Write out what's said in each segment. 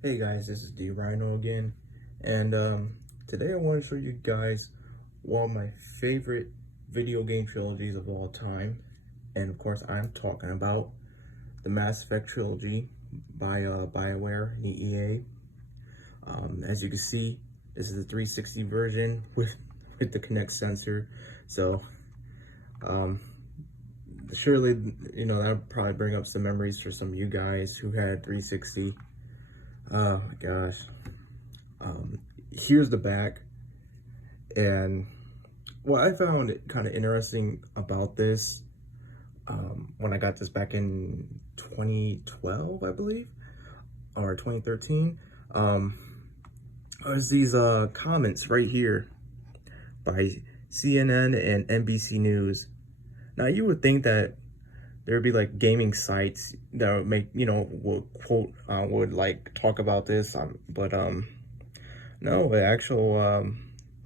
Hey guys, this is D Rhino again, and today I want to show you guys one of my favorite video game trilogies of all time, and of course I'm talking about the Mass Effect trilogy by BioWare and EA. As you can see, this is a 360 version with the Kinect sensor, so um, surely that'll probably bring up some memories for some of you guys who had 360. Oh my gosh. Here's the back, and what I found kind of interesting about this, when I got this back in 2012, I believe, or 2013, was these comments right here by CNN and NBC News. Now you would think that there would be like gaming sites that would make, would quote, would like talk about this, but no, the actual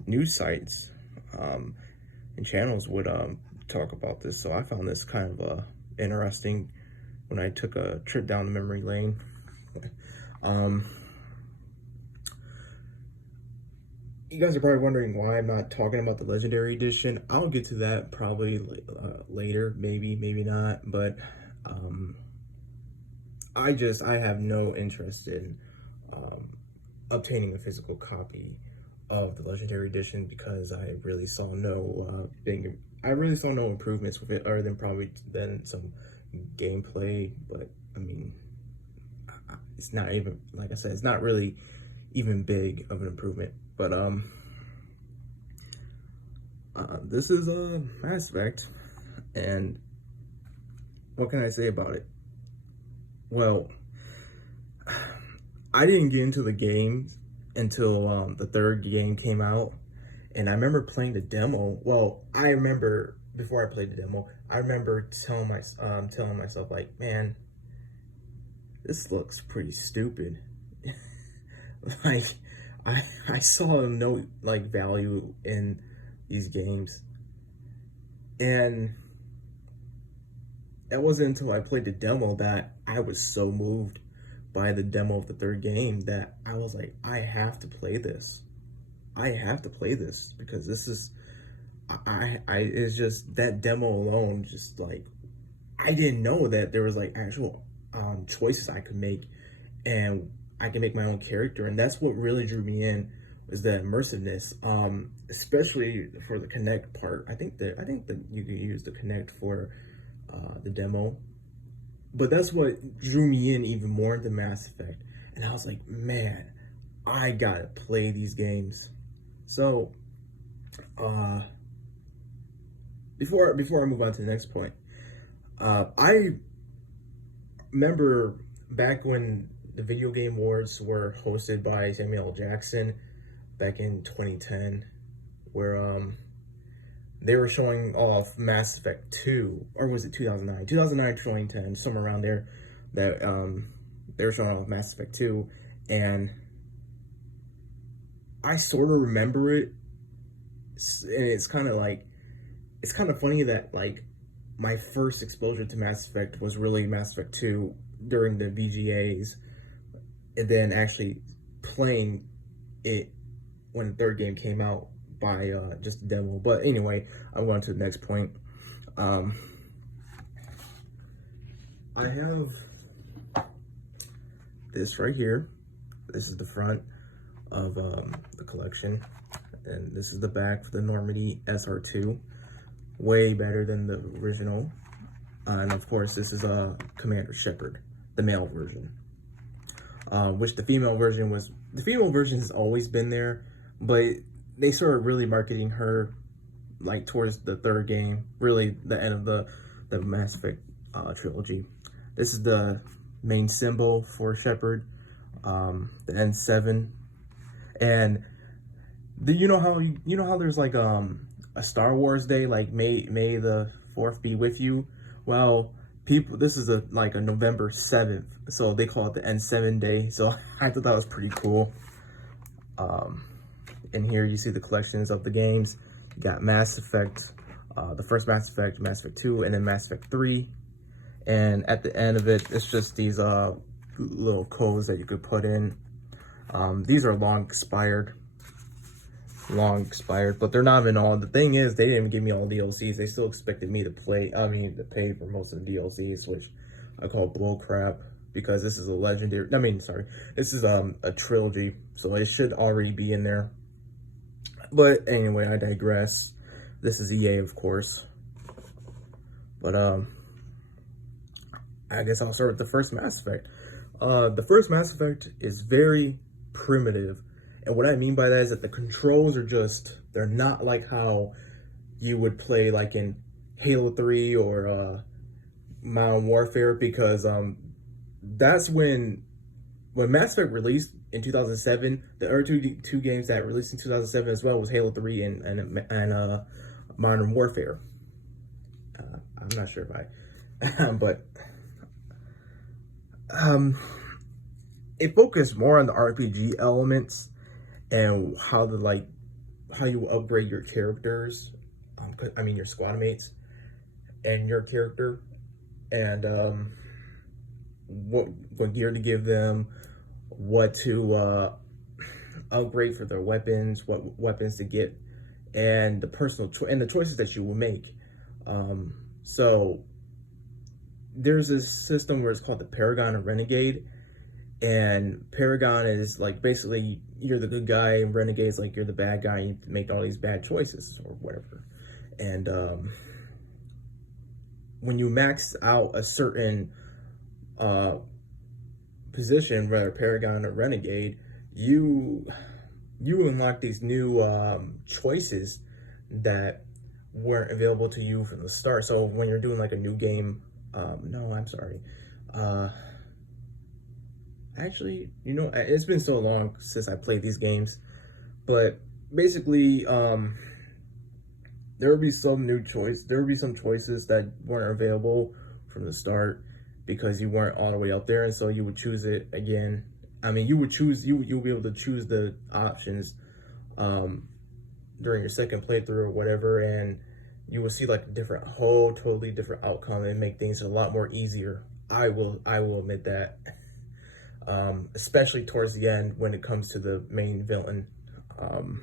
news sites and channels would talk about this. So I found this kind of interesting when I took a trip down the memory lane. You guys are probably wondering why I'm not talking about the Legendary Edition. I'll get to that probably later, maybe not, but I have no interest in obtaining a physical copy of the Legendary Edition because I really saw no improvements with it other than probably some gameplay. But I mean, it's not even, like I said, it's not really even big of an improvement. But this is a Mass Effect, and what can I say about it? Well, I didn't get into the games until the third game came out, and I remember playing the demo. Well, I remember before I played the demo, I remember telling myself like, man, this looks pretty stupid. Like, I saw no like value in these games, and it wasn't until I played the demo that I was so moved by the demo of the third game that I was like, I have to play this. I have to play this because this is it's just that demo alone, just like, I didn't know that there was like actual choices I could make, and I can make my own character, and that's what really drew me in, was the immersiveness, especially for the Kinect part. I think that you can use the Kinect for the demo, but that's what drew me in even more into Mass Effect. And I was like, man, I gotta play these games. So before I move on to the next point, I remember back when the Video Game Awards were hosted by Samuel L. Jackson back in 2010, where they were showing off Mass Effect 2, or was it 2009? 2009, 2010, somewhere around there, that they were showing off Mass Effect 2, and I sort of remember it, and it's kind of funny that like my first exposure to Mass Effect was really Mass Effect 2 during the VGAs, and then actually playing it when the third game came out by just a demo. But anyway, I'm going to the next point. I have this right here. This is the front of the collection, and this is the back for the Normandy SR2. Way better than the original. And of course, this is Commander Shepard, the male version. Which the female version has always been there, but they started really marketing her like towards the third game, really the end of the Mass Effect trilogy. This is the main symbol for Shepard, the N7, and you know how there's like a Star Wars Day, like May the 4th be with you. Well, this is like a November 7th, so they call it the N7 Day. So I thought that was pretty cool. And here you see the collections of the games. You got Mass Effect, the first Mass Effect, Mass Effect 2, and then Mass Effect 3. And at the end of it, it's just these cute little codes that you could put in. These are long expired, but they're not even all. The thing is, they didn't even give me all DLCs. They still expected me to to pay for most of the DLCs, which I call bull crap, because this is a legendary, this is a trilogy, so it should already be in there. But anyway, I digress. This is EA, of course. But I guess I'll start with the first Mass Effect. The first Mass Effect is very primitive. And what I mean by that is that the controls are just, they're not like how you would play like in Halo 3 or Modern Warfare, because that's when Mass Effect released in 2007, the other two games that released in 2007 as well was Halo 3 and Modern Warfare. I'm not sure if I, but it focused more on the RPG elements and how you upgrade your characters, your squad mates and your character, and what gear to give them, what to upgrade for their weapons, what weapons to get, and the choices that you will make. So there's this system where it's called the Paragon and Renegade. And Paragon is like, basically, you're the good guy, and Renegade is like, you're the bad guy, and you make all these bad choices or whatever. And when you max out a certain position, whether Paragon or Renegade, you unlock these new choices that weren't available to you from the start. So when you're doing like a new game, actually, it's been so long since I played these games, but basically, there would be some choices that weren't available from the start because you weren't all the way up there, and so you would choose it again. You'll be able to choose the options during your second playthrough or whatever, and you will see like a totally different outcome, and make things a lot more easier. I will admit that. Especially towards the end when it comes to the main villain. Of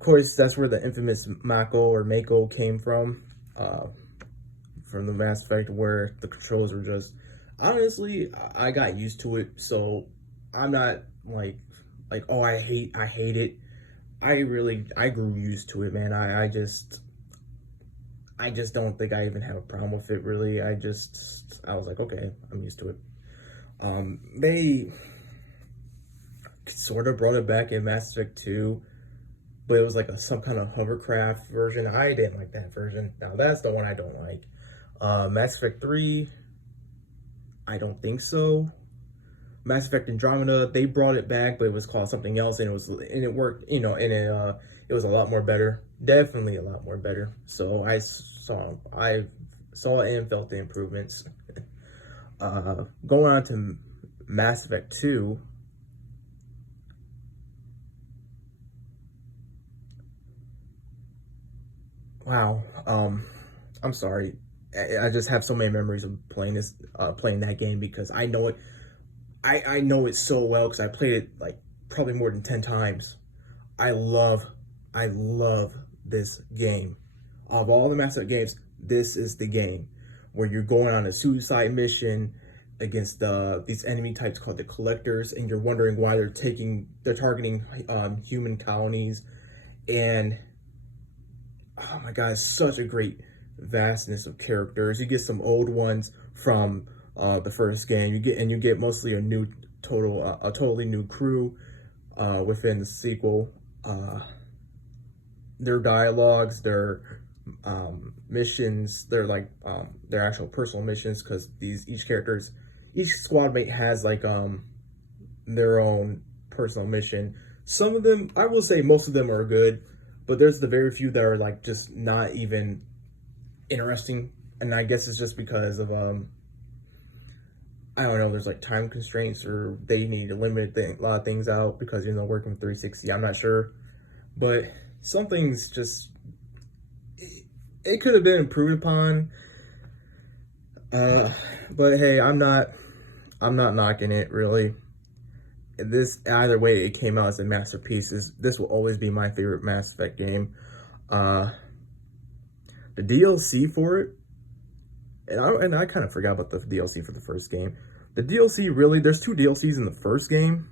course, that's where the infamous Mako came from the Mass Effect, where the controls were just, honestly, I got used to it, so I'm not like, oh, I hate it. I grew used to it, man. I just don't think I even have a problem with it, really. I was like, okay, I'm used to it. They sort of brought it back in Mass Effect 2, but it was like some kind of hovercraft version. I didn't like that version. Now, that's the one I don't like. Mass Effect 3, I don't think so. Mass Effect Andromeda, they brought it back, but it was called something else, and it worked, and it was a lot more better. Definitely a lot more better. So I saw and felt the improvements. Going on to Mass Effect 2. Wow. I'm sorry. I just have so many memories of playing that game, because I know it. I know it so well because I played it like probably more than 10 times. I love this game. Of all the Mass Effect games, this is the game where you're going on a suicide mission against these enemy types called the Collectors, and you're wondering why they're targeting human colonies. And oh my god, it's such a great vastness of characters. You get some old ones from the first game. You get mostly a totally new crew within the sequel. Their dialogues, their missions, they're like their actual personal missions, because each squad mate has like their own personal mission. Some of them, I will say most of them are good, but there's the very few that are like just not even interesting. And I guess it's just because of I don't know, there's like time constraints, or they need to limit a lot of things out because, working with 360, I'm not sure. But some things just, it could have been improved upon. Uh, but hey, I'm not knocking it really. This either way it came out as a masterpiece. This will always be my favorite Mass Effect game. Uh, the DLC for it, and I kind of forgot about the DLC for the first game. The DLC really, there's two DLCs in the first game,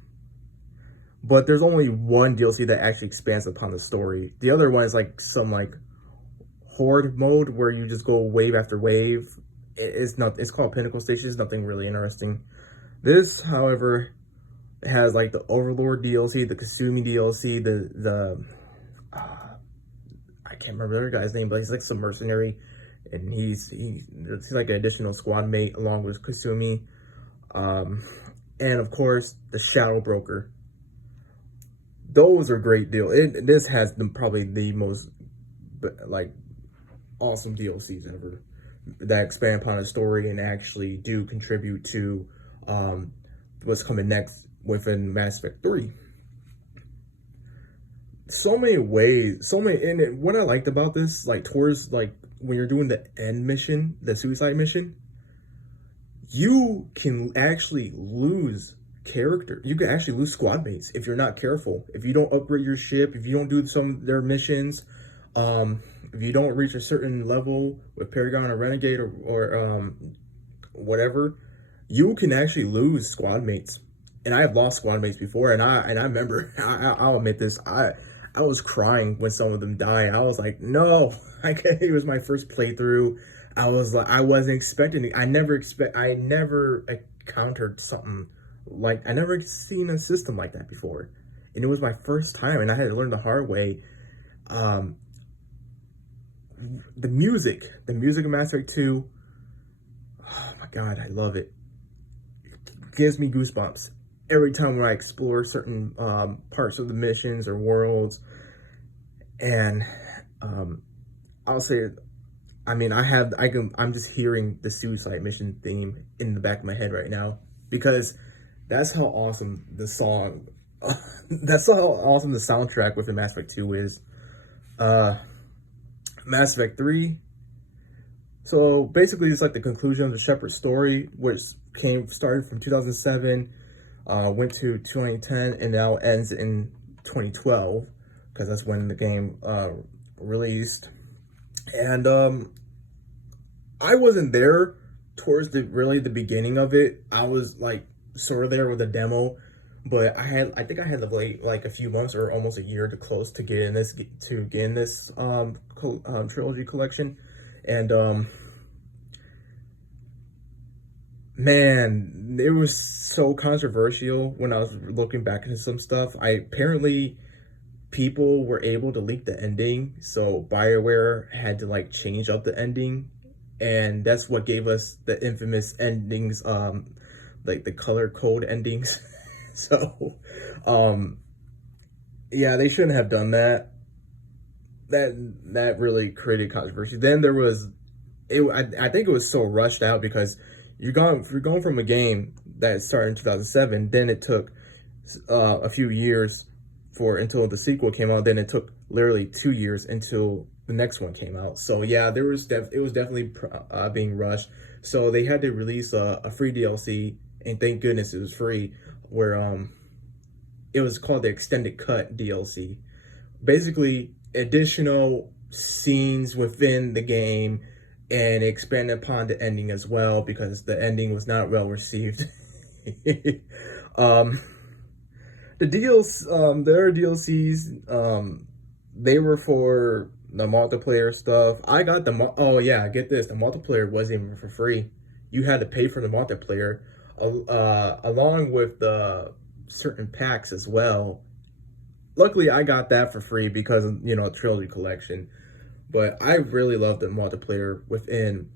but there's only one DLC that actually expands upon the story. The other one is like some like horde mode where you just go wave after wave. It's called Pinnacle Station. It's nothing really interesting. This, however, has like the Overlord DLC, the Kasumi DLC, I can't remember the other guy's name, but he's like some mercenary, and he's like an additional squad mate along with Kasumi, and of course the Shadow Broker. Those are great deals. This has probably the most like awesome DLCs ever that expand upon a story and actually do contribute to what's coming next within Mass Effect 3. So many ways, and what I liked about this, like towards like when you're doing the end mission, the suicide mission, you can actually lose you can actually lose squad mates if you're not careful. If you don't upgrade your ship, if you don't do some of their missions, if you don't reach a certain level with Paragon or Renegade or whatever, you can actually lose squad mates. And I have lost squad mates before, and I remember, I'll admit this, I was crying when some of them died. I was like, no, it was my first playthrough. I was like, I wasn't expecting it. I never encountered something like, I never seen a system like that before. And it was my first time, and I had to learn the hard way. The music of Mass Effect 2, oh my God, I love it. It gives me goosebumps every time when I explore certain parts of the missions or worlds. And I'll say, I mean, I'm just hearing the suicide mission theme in the back of my head right now, because that's how awesome the song, that's how awesome the soundtrack within Mass Effect 2 is. Mass Effect 3. So basically, it's like the conclusion of the Shepard story, which started from 2007, went to 2010, and now ends in 2012, because that's when the game released. And I wasn't there towards the beginning of it. I was like sort of there with a demo, but I think I had to wait like a few months or almost a year to get in this trilogy collection. And man, it was so controversial when I was looking back into some stuff. Apparently people were able to leak the ending, so BioWare had to like change up the ending, and that's what gave us the infamous endings, like the color code endings. So yeah, they shouldn't have done that. That really created controversy. Then there was I think it was so rushed out, because you're going from a game that started in 2007, then it took a few years until the sequel came out, then it took literally 2 years until the next one came out. So yeah, it was definitely being rushed. So they had to release a free DLC, and thank goodness it was free, where it was called the Extended Cut DLC. Basically, additional scenes within the game, and expanded upon the ending as well, because the ending was not well received. The other DLCs, they were for the multiplayer stuff. I got oh yeah, get this, the multiplayer wasn't even for free. You had to pay for the multiplayer, along with the certain packs as well. Luckily, I got that for free because of, Trilogy collection. But I really loved the multiplayer within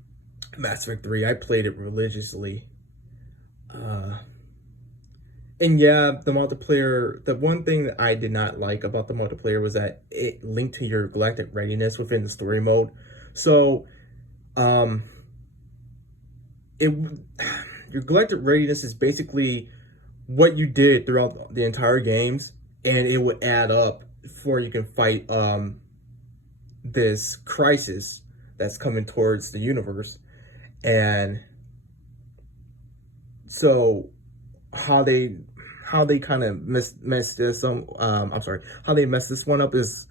Mass Effect 3. I played it religiously. And yeah, the multiplayer, the one thing that I did not like about the multiplayer was that it linked to your galactic readiness within the story mode. So, your galactic readiness is basically what you did throughout the entire games, and it would add up before you can fight this crisis that's coming towards the universe. And So how they kind of messed this I'm sorry, how they messed this one up is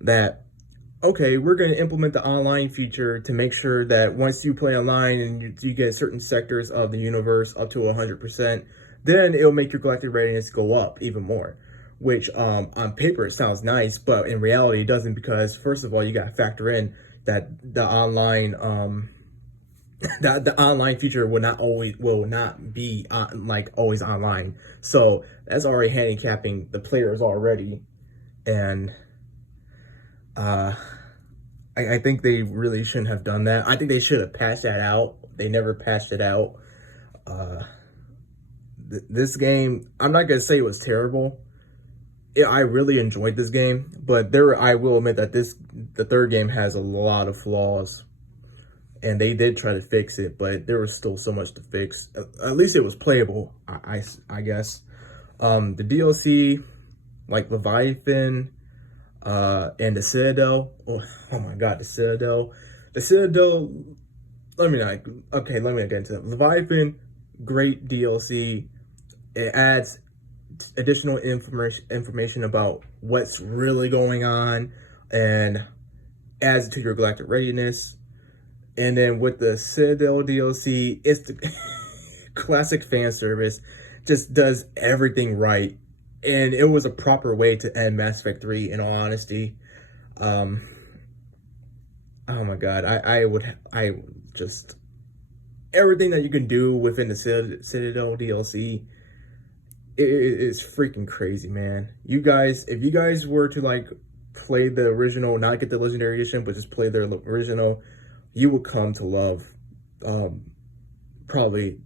that, okay, we're going to implement the online feature to make sure that once you play online and you get certain sectors of the universe up to 100%, then it'll make your galactic readiness go up even more. Which on paper it sounds nice, but in reality it doesn't, because first of all you got to factor in that the online the online feature will not be like always online. So that's already handicapping the players already, and I think they really shouldn't have done that. I think they should have patched that out. They never patched it out. This game, I'm not gonna say it was terrible. I really enjoyed this game, but I will admit that the third game has a lot of flaws, and they did try to fix it, but there was still so much to fix. At least it was playable, I guess. The DLC, like Leviathan, and the Citadel. Oh my God, the Citadel. The Citadel. Let me not get into that. Leviathan, great DLC. It adds additional information about what's really going on and adds to your galactic readiness. And then with the Citadel DLC, it's the classic fan service. Just does everything right. And it was a proper way to end Mass Effect 3, in all honesty. Oh my God, I would just, everything that you can do within the Citadel DLC, it's freaking crazy, man. You guys, if you guys were to like play the original, not get the Legendary Edition, but just play the original, you will come to love probably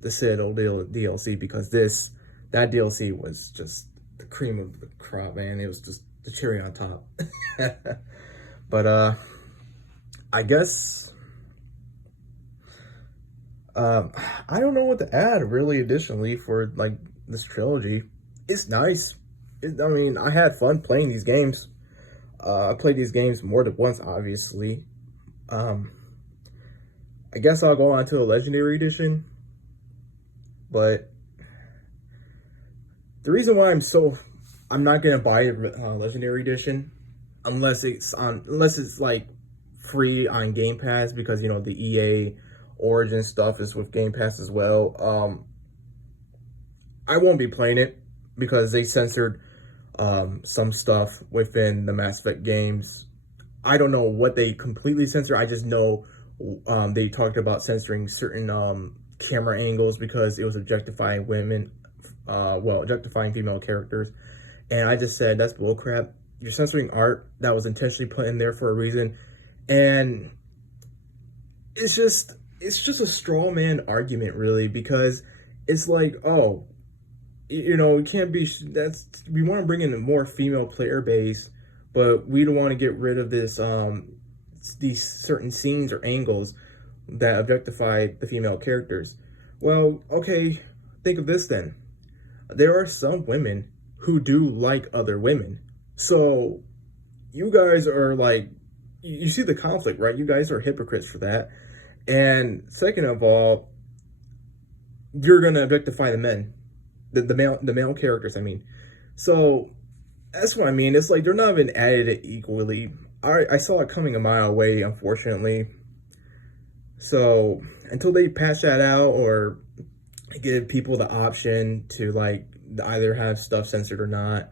the Citadel DLC, because that DLC was just the cream of the crop, man. It was just the cherry on top. But I guess I don't know what to add really additionally for like this trilogy. It's nice. I mean, I had fun playing these games. I played these games more than once, obviously. I guess I'll go on to the Legendary Edition, but the reason why I'm not gonna buy a Legendary Edition unless it's like free on Game Pass, because you know the EA Origin stuff is with Game Pass as well. I won't be playing it because they censored some stuff within the Mass Effect games. I don't know what they completely censored. I just know they talked about censoring certain camera angles because it was objectifying women, objectifying female characters. And I just said, that's bullcrap. You're censoring art that was intentionally put in there for a reason. And it's just a straw man argument, really, because it's like, oh, you know, it can't be, we want to bring in a more female player base, but we don't want to get rid of this, these certain scenes or angles that objectify the female characters. Well, okay, think of this then. There are some women who do like other women. So you guys are like, you see the conflict, right? You guys are hypocrites for that. And second of all, you're gonna objectify the men, the male characters, I mean. So that's what I mean. It's like they're not even added equally. I saw it coming a mile away, unfortunately. So until they patch that out or give people the option to like either have stuff censored or not,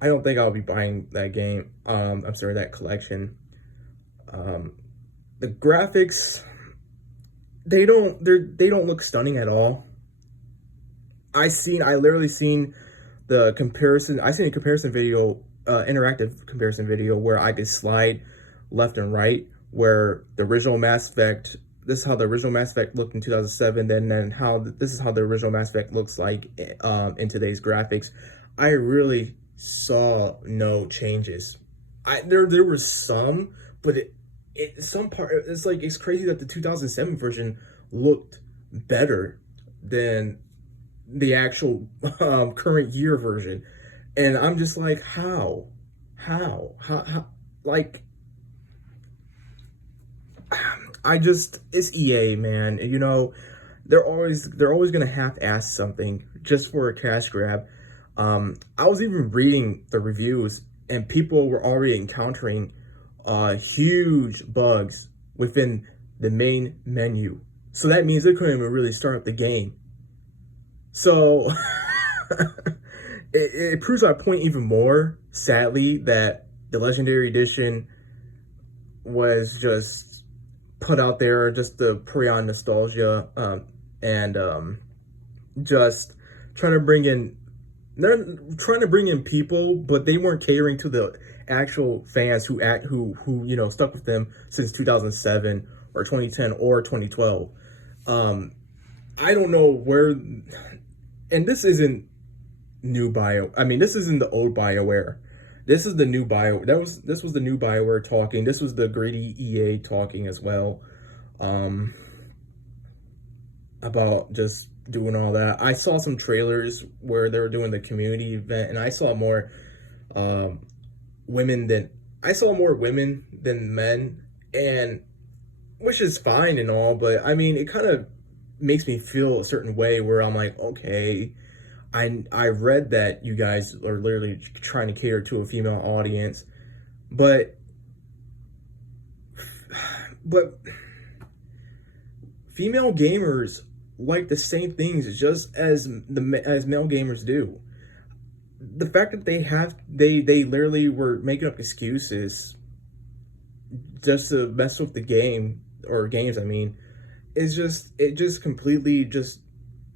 I don't think I'll be buying that game. I'm sorry, that collection. The graphics, they don't look stunning at all. I literally seen the comparison. I seen a comparison video, interactive comparison video where I could slide left and right, where the original Mass Effect, this is how the original Mass Effect looked in 2007, then this is how the original Mass Effect looks like in today's graphics. I really saw no changes. There were some, but it's crazy that the 2007 version looked better than the actual current year version. And I'm just like, how like, it's EA, man. You know, they're always gonna have to ask something just for a cash grab. I was even reading the reviews, and people were already encountering huge bugs within the main menu. So that means they couldn't even really start up the game. So it proves my point even more, sadly, that the Legendary Edition was just put out there just to prey on nostalgia, and just trying to bring in, they're trying to bring in people, but they weren't catering to the actual fans who you know, stuck with them since 2007 or 2010 or 2012. I don't know where, and this isn't new this isn't the old BioWare. This is the new this was the new BioWare talking. This was the greedy EA talking as well, about just doing all that. I saw some trailers where they were doing the community event, and I saw more women than men, and which is fine and all, but I mean, it kind of makes me feel a certain way where I'm like, okay, I read that you guys are literally trying to cater to a female audience, but female gamers like the same things just as male gamers do. The fact that they literally were making up excuses just to mess with the game, or games, I mean, it just completely just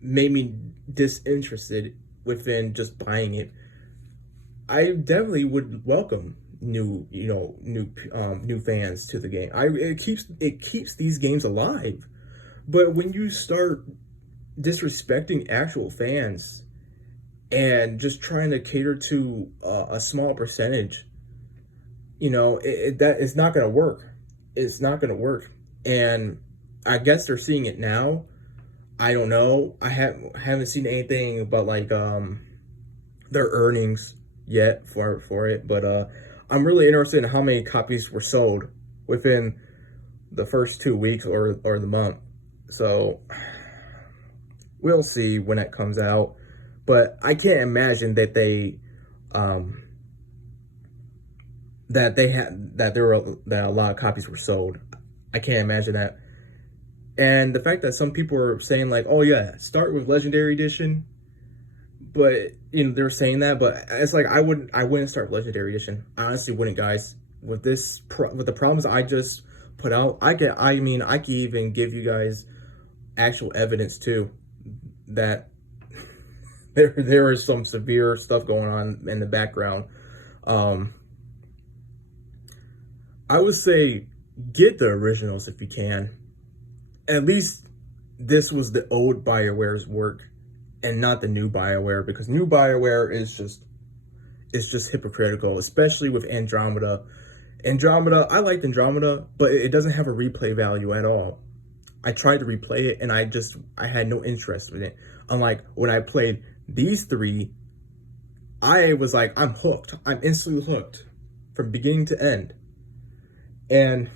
made me disinterested within just buying it. I definitely would welcome new fans to the game. It keeps these games alive. But when you start disrespecting actual fans and just trying to cater to a small percentage, you know, it's not going to work. It's not going to work. And I guess they're seeing it now. I don't know. I haven't seen anything about like their earnings yet for it, but I'm really interested in how many copies were sold within the first 2 weeks or the month. So we'll see when it comes out, but I can't imagine that that a lot of copies were sold. I can't imagine that. And the fact that some people are saying like, oh yeah, start with Legendary Edition, but you know, they're saying that, but it's like I wouldn't start Legendary Edition. I honestly wouldn't, guys. With the problems I just put out, I can even give you guys actual evidence too that there is some severe stuff going on in the background. I would say get the originals if you can. At least this was the old BioWare's work and not the new BioWare, because new BioWare is just hypocritical, especially with Andromeda. I liked Andromeda, but it doesn't have a replay value at all. I tried to replay it and I had no interest in it. Unlike when I played these three, I was like, I'm hooked. I'm instantly hooked from beginning to end. And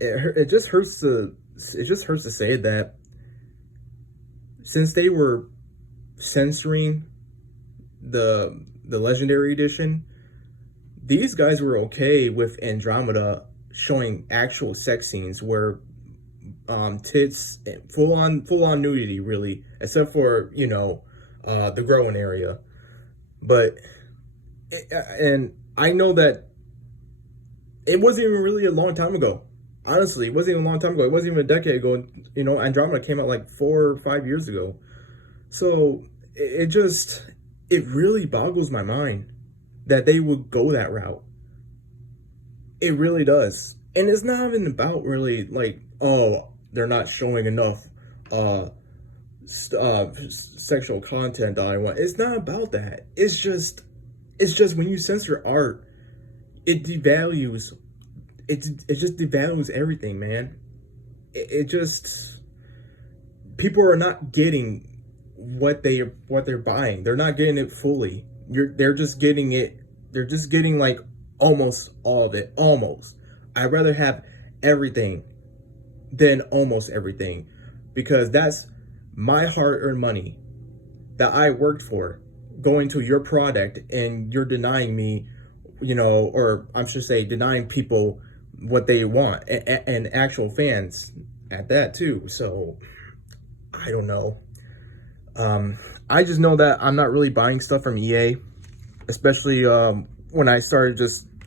it just hurts to say that since they were censoring the Legendary Edition, these guys were okay with Andromeda showing actual sex scenes where tits, full on nudity, really, except for, you know, the growing area. But and I know that it wasn't even really a long time ago. Honestly, it wasn't even a long time ago. It wasn't even a decade ago. You know, Andromeda came out like 4 or 5 years ago. So it really boggles my mind that they would go that route. It really does. And it's not even about really like, oh, they're not showing enough sexual content that I want. It's not about that. It's just when you censor art, it just devalues everything, man. People are not getting what they're buying. They're not getting it fully. They're just getting like almost all of it. Almost. I'd rather have everything than almost everything, because that's my hard-earned money that I worked for going to your product, and you're denying me, you know, or I should say denying people what they want, and actual fans at that too. So I don't know. I just know that I'm not really buying stuff from EA, especially when I started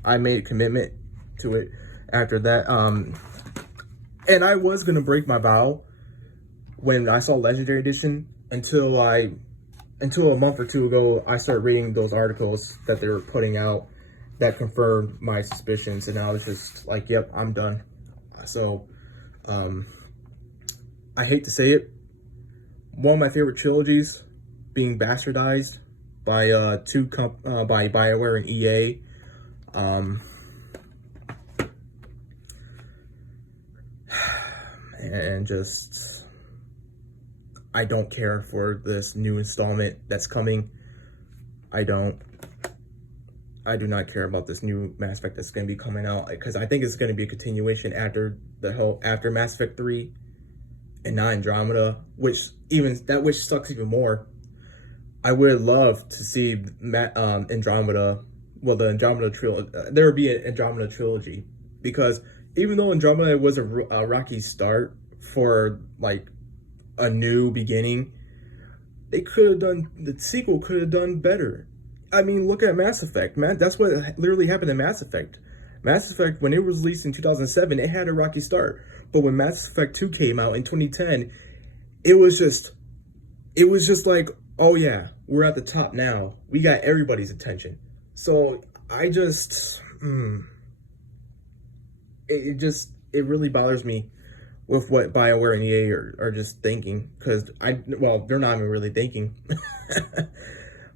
I made a commitment to it after that. And I was gonna break my vow when I saw Legendary Edition until a month or two ago, I started reading those articles that they were putting out that confirmed my suspicions, and I was just like, yep, I'm done. So, I hate to say it, one of my favorite trilogies being bastardized by by BioWare and EA. And just, I don't care for this new installment that's coming. I do not care about this new Mass Effect that's going to be coming out, because I think it's going to be a continuation after Mass Effect 3 and not Andromeda, which sucks even more. I would love to see Andromeda, well, the Andromeda trilogy. There would be an Andromeda trilogy, because even though Andromeda was a rocky start for like a new beginning, the sequel could have done better. I mean, look at Mass Effect, man. That's what literally happened in Mass Effect. Mass Effect, when it was released in 2007, it had a rocky start. But when Mass Effect 2 came out in 2010, it was just like, oh yeah, we're at the top now. We got everybody's attention. So it really bothers me with what BioWare and EA are just thinking, because they're not even really thinking.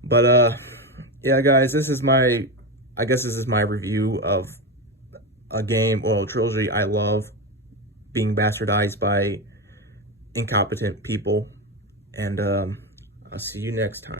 But yeah, guys, this is my review of a game, well, a trilogy I love being bastardized by incompetent people, and I'll see you next time.